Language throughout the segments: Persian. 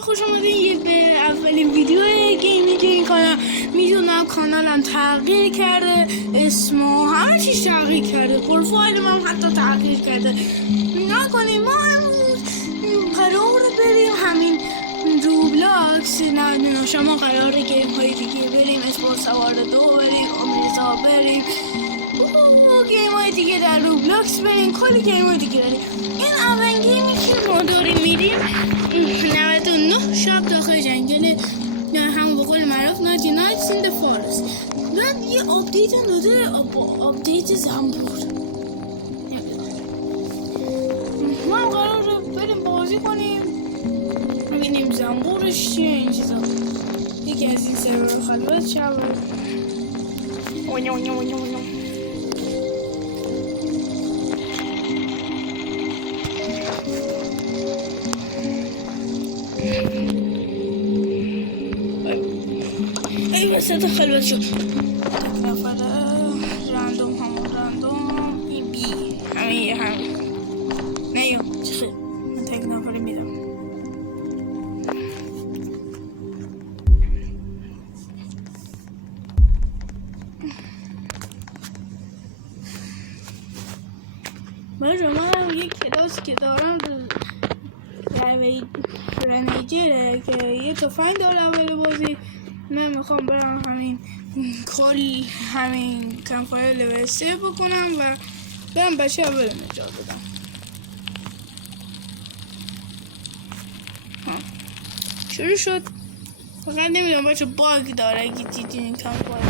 خوش آمدین به اولین ویدیو گیمینگ این کانال. میدونم کانالم تغییر کرده، اسم و همه چیز تغییر کرده، پروفایلم هم حتی تغییر کرده. نکنیم ما امروز قرار بریم همین روبلاکس، نه شما قرار گیم های دیگه بریم، اسپورت سوار 2 بریم، امیرزا بریم، گیم های دیگه در روبلاکس بریم، کلی گیم های دیگه بریم. این اولین گیمی که ما داریم میریم 99 شب داخل جنگل، همون به قول معروف 99 Nights in the Forest. بعد یه آپدیت هم داده با آپدیت زنبور. ما هم قرار بریم بازی کنیم ببینیم زنبورش چیه این چیزا. یکی از این سرور خلوت شب ای وسط خلوت شد. نفر رندوم همون رندوم این بی همه نه یو چخه من تک نفره میدم. من یک کلاس که دارم رنیجره که یه تفنگ داره اول بازی. من میخوام برم همین کل همین کمپایر لول 3 بکنم و برم بچه اول نجات بدم. شروع شد. فقط نمیدونم بچه باگ داره اگه دیدین این کمپایر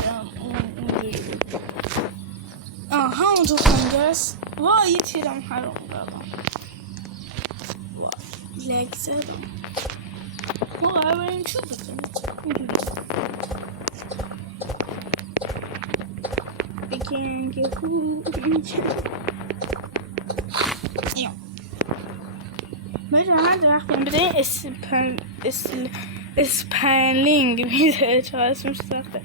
اینجوری بود. همون تفنگ است. وای یه تیرم حرام دادم. وای لگ زدم. ما قرار بریم چوب بکنیم اینجوری بگیم که باید همه درخت کنیم بده اسپنلینگ میده چه اسمش سخته.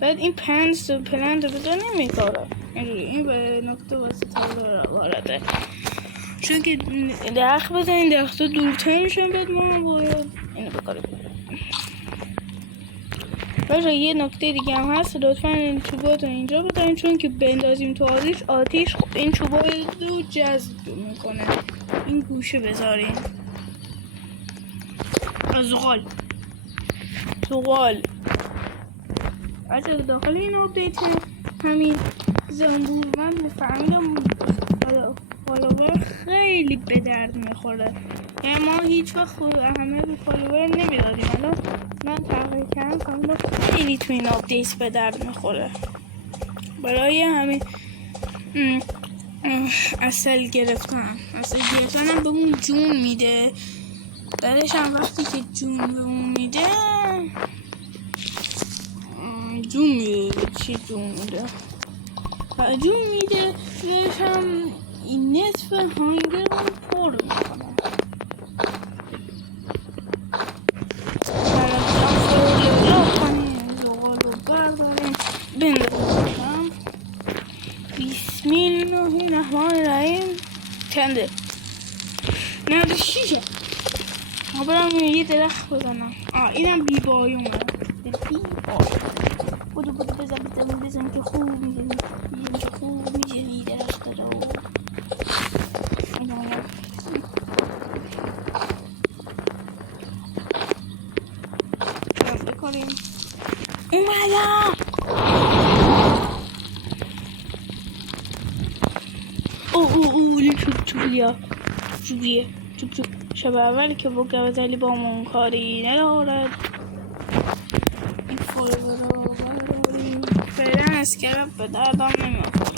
بعد این پنس و پلند رو بده نمیکاره اینجوری. این به نکته واسه رو وارده چون که درخت بزنین درخت ها دورتر میشن. بعد ما باید اینو بکاریم. باشه یه نکته دیگه هم هست، لطفا این چوبات رو اینجا بذارین چون که بندازیم تو آتیش این چوبات رو جذب میکنه. این گوشه بذارین زغال از داخل این آپدیت همین زنبور من فهمیدم فالوور خیلی به درد میخوره. یعنی ما هیچ وقت همه به فالوور نمیدادیم، الان من تغییر کردم فهمیدم خیلی تو این آپدیت به درد میخوره. برای همین اصل گرفتن هم بهمون جون میده. بعدش هم وقتی که جون بهمون میده چی جون میده جون میده بهش هم این نصف هانگر رو پر میکنه. زغال رو برداریم بندازم. بسم الله الرحمن الرحیم. چنده؟ 96. ما برم یه درخت بزنم. اینم بی بایومه. بودو بزن که خوب میزنی درخت رو. بکنیم اومدم. چوبیه شب اول که با گوزلی با من کاری ندارد. این فالوور رو برداریم. فعلا اسکرپ به دردم نمیخوره.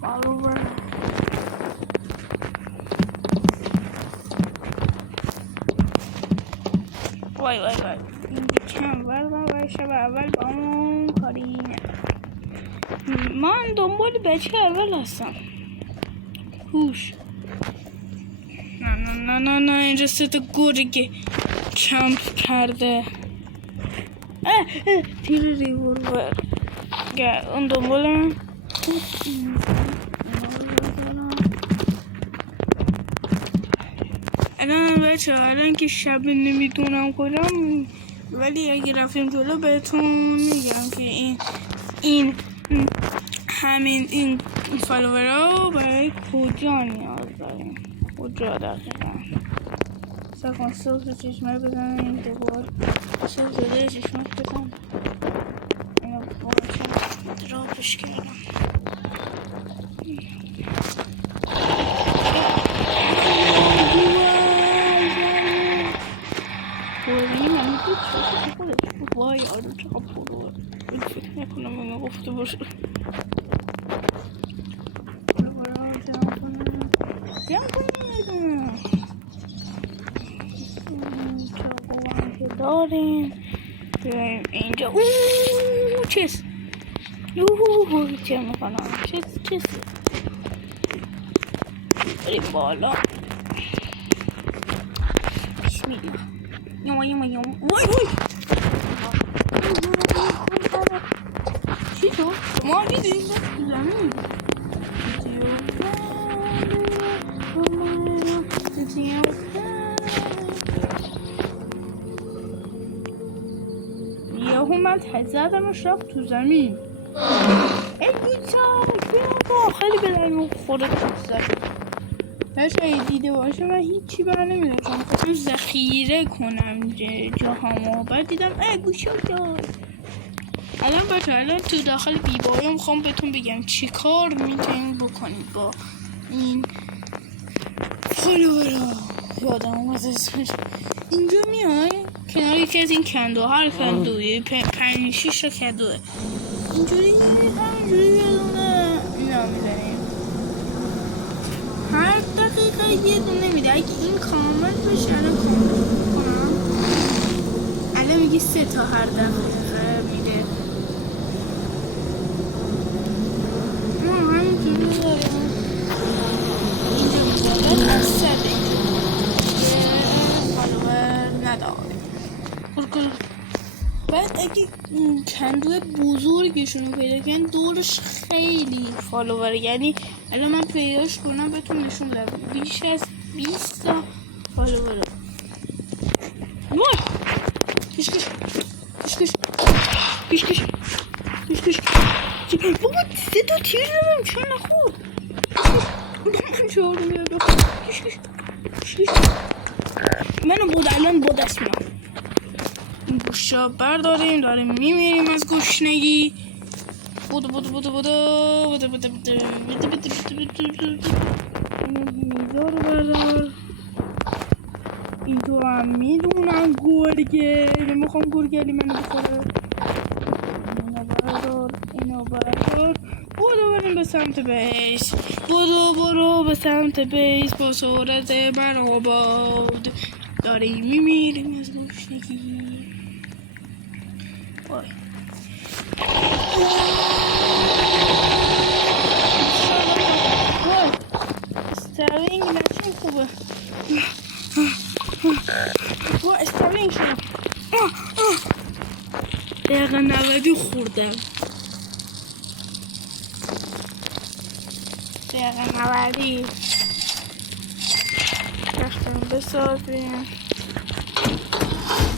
فالوور وای این کم و شب اول با من کاری ندارد. من دنبال بچه اول هستم. هوش نه اینجا سه گوری که کمپ کرده. تیر ریولور اون دنبال من. الان بچه الان که شب نمیدونم کدام، ولی اگه رفتیم جلو بهتون میگم که این همین این فالوورها برای کجا نیاز داریم، کجا دقیقا سکن صبح چشمه بزنم این دوبار صبح زده چشمه بزنم اینو باید درابش کردم وای آره چقدر پروه این فکر نکنم اینو گفته باشه جمع کنیم چاقو هم که داریم بیاییم اینجا چیز چه میکنم چیز بریم بالا بسم الله وای چی تو؟ ما دیدیم زمین یهو من تزدمش رفت تو زمین ای بیچار بیا خیلی بدنم خورده تو زمین نشه دیده باشه من هیچی بر نمیدونم خواستم ذخیره کنم جاهامو بعد دیدم ای گوشو دار الان بچه الان تو داخل بیبایم میخوام بهتون بگم چی کار میتونید بکنید با این فالوورا یادم اومد اسمش اینجا میای کنار یکی از این کندو هر کندوی 5-6 تا کندوه اینجوری همینجوری یه دونه اینا میزنیم هر دقیقه یه دونه میده اگه این کامل بشه الان کامل کنم الان میگی 3 تا هر دقیقه میده ما همینجوری داریم اینجا میزاید از 3 یه فالوور نداره بعد اگه کندوه بزرگشون رو پیدا کن دورش خیلی فالوور یعنی الان من پیداش کنم بهتون نشون بدم بیش از 20 تا فالوور وای کشکش بابا 3 تا تیر دارم چون نخور من چهار میاد کشکش منو بود الان با دست میام این گوشا برداریم داریم میمیریم از گشنگی بودو میزا رو بردار این تو هم میدونم گرگه نمیخوام گرگلی منو بخوره اینو بردار بودو بریم به سمت بیس برو به سمت بیس با سرعت برآباد داریم میمیریم از گشنگی وای استرلینگ نشون خوبه وای استرلینگ شد دقیقه 90 خوردم دقیقه 90 رفتم بسازیم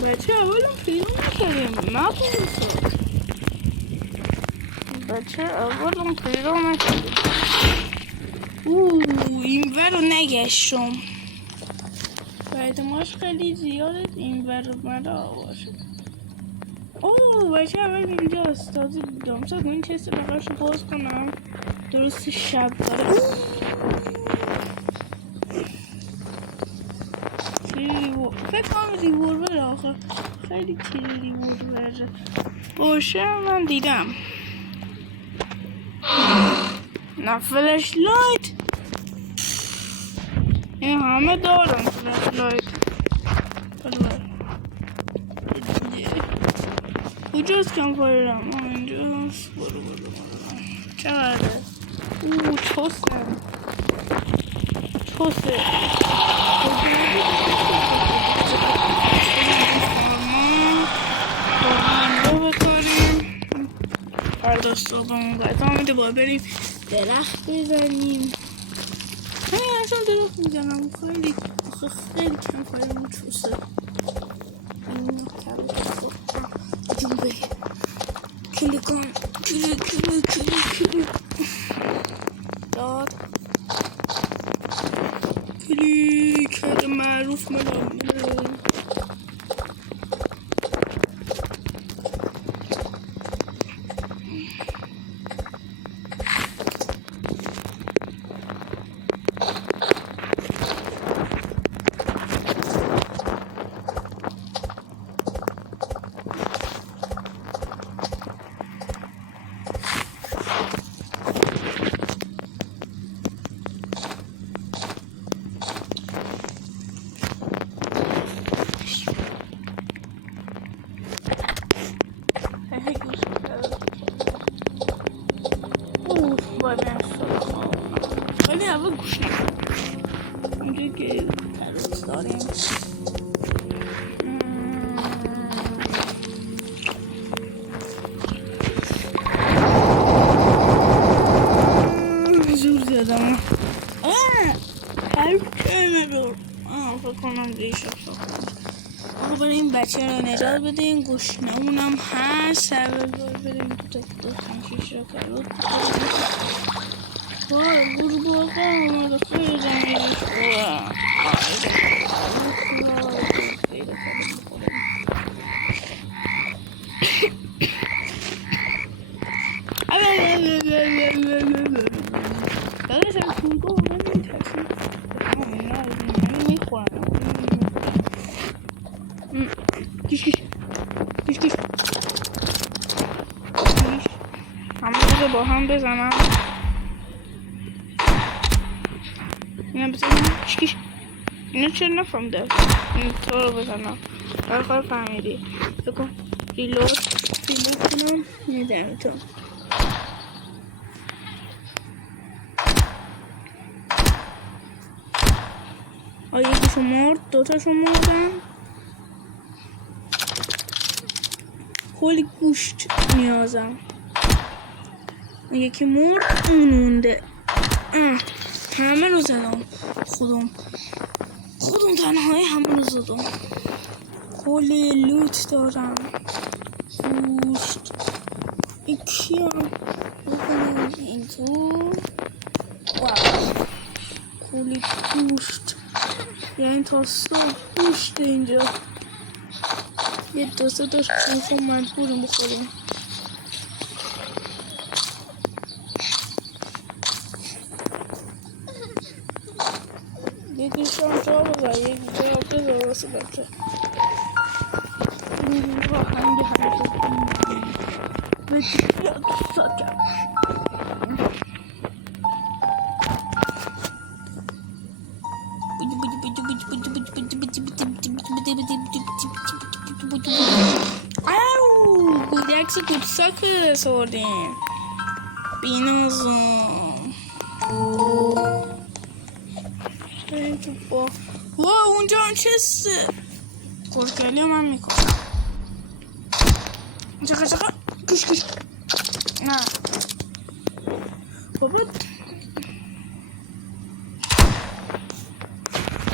بچه اولم فیلم نکردیم نبود بچه اولم فیلم نکردیم این ور رو نگشتم احتمالش خیلی زیاده این ور رو باشه بچه اول اینجاست تازه دیدم ساکن این چیست بقیش رو باز کنم درست شب داره فکر کنم ریولور آخر خیلی تیری ریولور باشه من دیدم نه فلش لایت این همه دارم فلش لایت کجاست کم فایرم اینجاست برو چقدره چوسه فردا صبحمون باید آمده باید بریم درخت بزنیم همین اصلا درخت میزنم خیلی چوسه خیلی کم کنیم چوسه این جون بگه کلیک کن کلیک داد کلیک معروف ملام ولی اول گوش اینجایی که کروت داریم زور زدم حرف که ندار فکر کنم دیشب آقا برای این بچه رو نجات بدیم گوشنمونم هست اول بریم دو خمشیش رو کروت وای گربه اومده خیلی زنگیش بعدش هم کلگاه اومده میترسیم میخورم کش همه رو با هم بزنم اینا بزنم کش اینا چرا نفهمیده این تو رو بزنم برخواه فهمیدی بکن ریلود کنم میدم تو یکی شمارد دوتا شماردم کلی گوشت نیازم یکی مرد اون مونده همه رو زدم خودم تنهایی همه رو زدم کلی لوت دارم گوشت یکی هم بکنم اینطور واو کلی گوشت یعنی تا صبح گوشت اینجا یه دو سه تاش گوشت مجبوریم بخوریم یکیش هم جا بذار یکی جا بذار واسه بچه ها هنگی حرکت بچه یاد ساکم عکس گوبساک سوردیم بینازم وا اونجا هم چسته گرگلی من میکنم چقدر کش نه بابا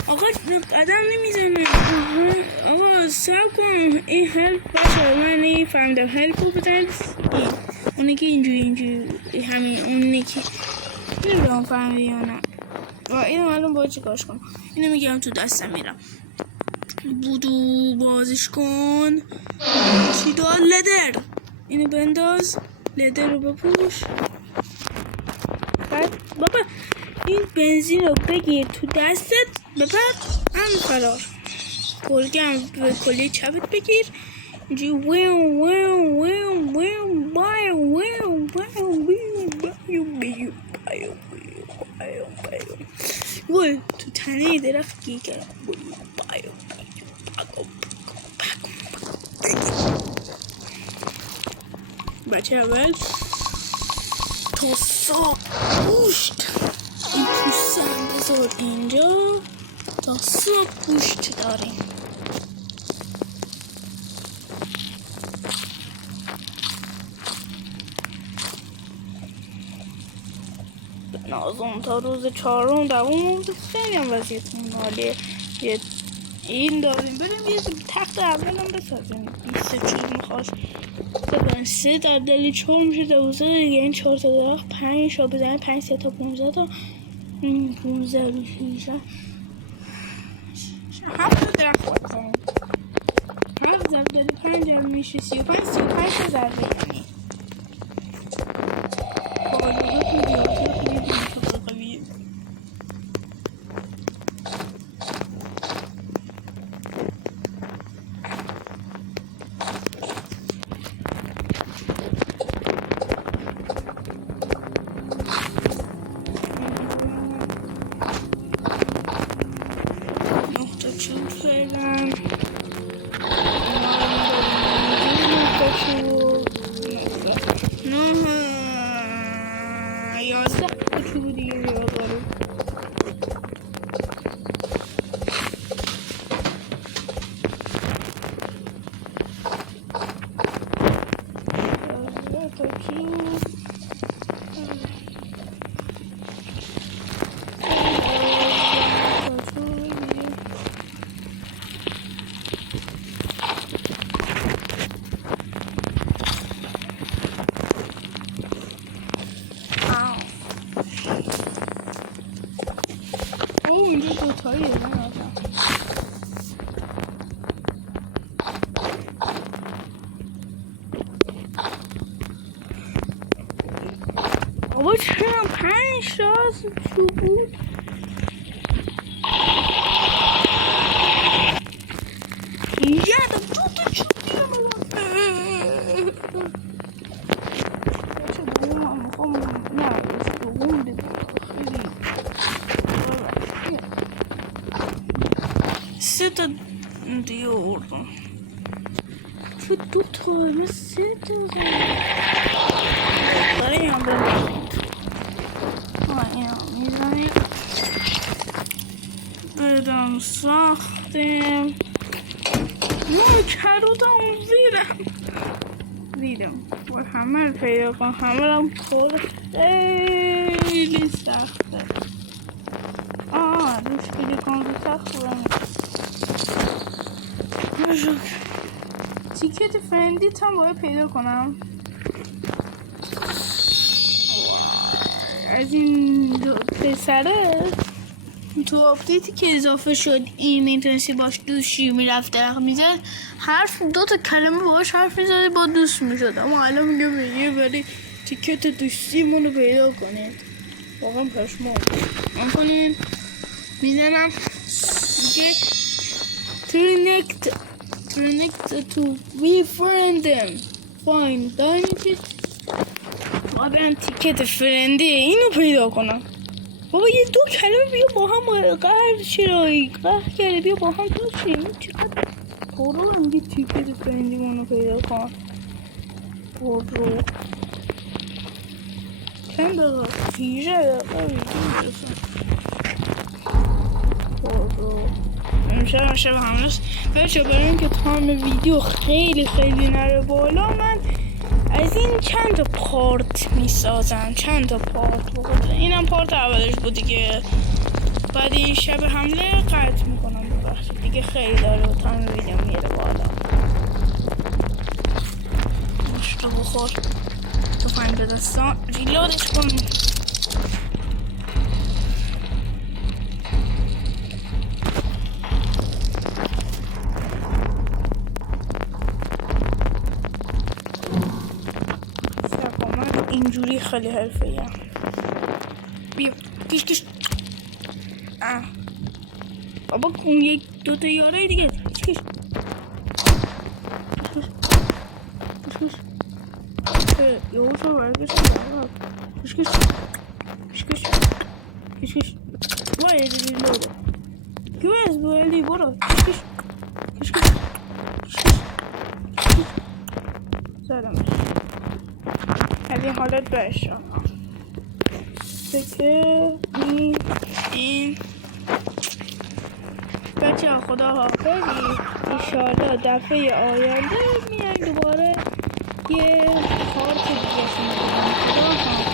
آقا قدم نمیزنه آقا سب کن این هلپ باشه من نفهمیدم هلپو بزن اونی که اینجوری همین اونی که نمیدونم فهمیدی یا نه و اینو الان باید چیکارش کنم اینو میگم تو دستم میرم بودو بازش کن چی دار لدر اینو بنداز لدر رو بپوش بعد بابا این بنزین رو بگیر تو دستت بپر هم فرار کلگم به کلی چپت بگیر اینجوری ویو ویو ویو ویو بایو ویو بایو ویو بایو بایو بایو وای تو تنه درخت گیر کردم بایو بچه اول تا صبح گوشت این پوسته هم بذار اینجا تا صبح گوشت داریم نازم تا روز 4 دوم خیلی هم وضعیتمون عالیه این داریم بریم یه تخت اولم بسازیم 20 چیز میخواست بزن 3 در دلی 4 میشه 12 دیگه این 4 تا درخت 5 تا بزنیم 5 3 تا 15 تا 15 میشه 7 تا درخت بزنیم 7 در دلی 5 میشه 35 تا در دلی اینجا دوتاییه نه بابا چرا 5 تا چوب بود اینجا دو تا چوب دیگه من میخوام نه دوم دیگه سه تا دیگه آوردم شد 2 تا من 3 تا داریم هم ببینید این هم میزنیم بدم ساختیم نه کرودم زیرم و همه رو پیدا کنم همه رو پر خیلی سخته روش کلی کن رو سخت بودم تیکت فرندیت هم باید پیدا کنم از این پسره تو آپدیتی که اضافه شد این میتونستی باش دوستی میرفت درخت میزد حرف 2 تا کلمه باش حرف میزد با دوست میشد اما الان میگه میگه ولی تیکت دوستی منو پیدا کنید واقعا پشمام من کنید میزنم میگه Connect to befriend them. Fine. داریم چیز آدم تیکت فرنده اینو پیدا کنم بابا یه 2 کلمه بیا با هم قهر چرایی قهر کرده بیا با هم دوستیم چقدر برو میگه تیکت فرندی منو پیدا کن برو چند دقیقه 18 دقیقه برو امشب شب همراست بچه برای اینکه تایم ویدیو خیلی نره بالا من از این چند تا پارت میسازم چند تا پارت بخواد اینم پارت اولش بود دیگه بعد این شب حمله قطع میکنم ببخشید دیگه خیلی داره و تایم ویدیو میره بالا مشتو بخور تو فنگ دستان ریلودش کن اینجوری خیلی حرفه‌ای ام بیا کش بابا اون 1 2 تا یارای دیگه کش یوشو برگش کش وای دیدی لوده کیوز بولی برو کش سلامش از این حالت برشان که این بچه خدا حافظی انشاءالله دفعه آینده میایم دوباره یه کارت دیگه خدا حافظ.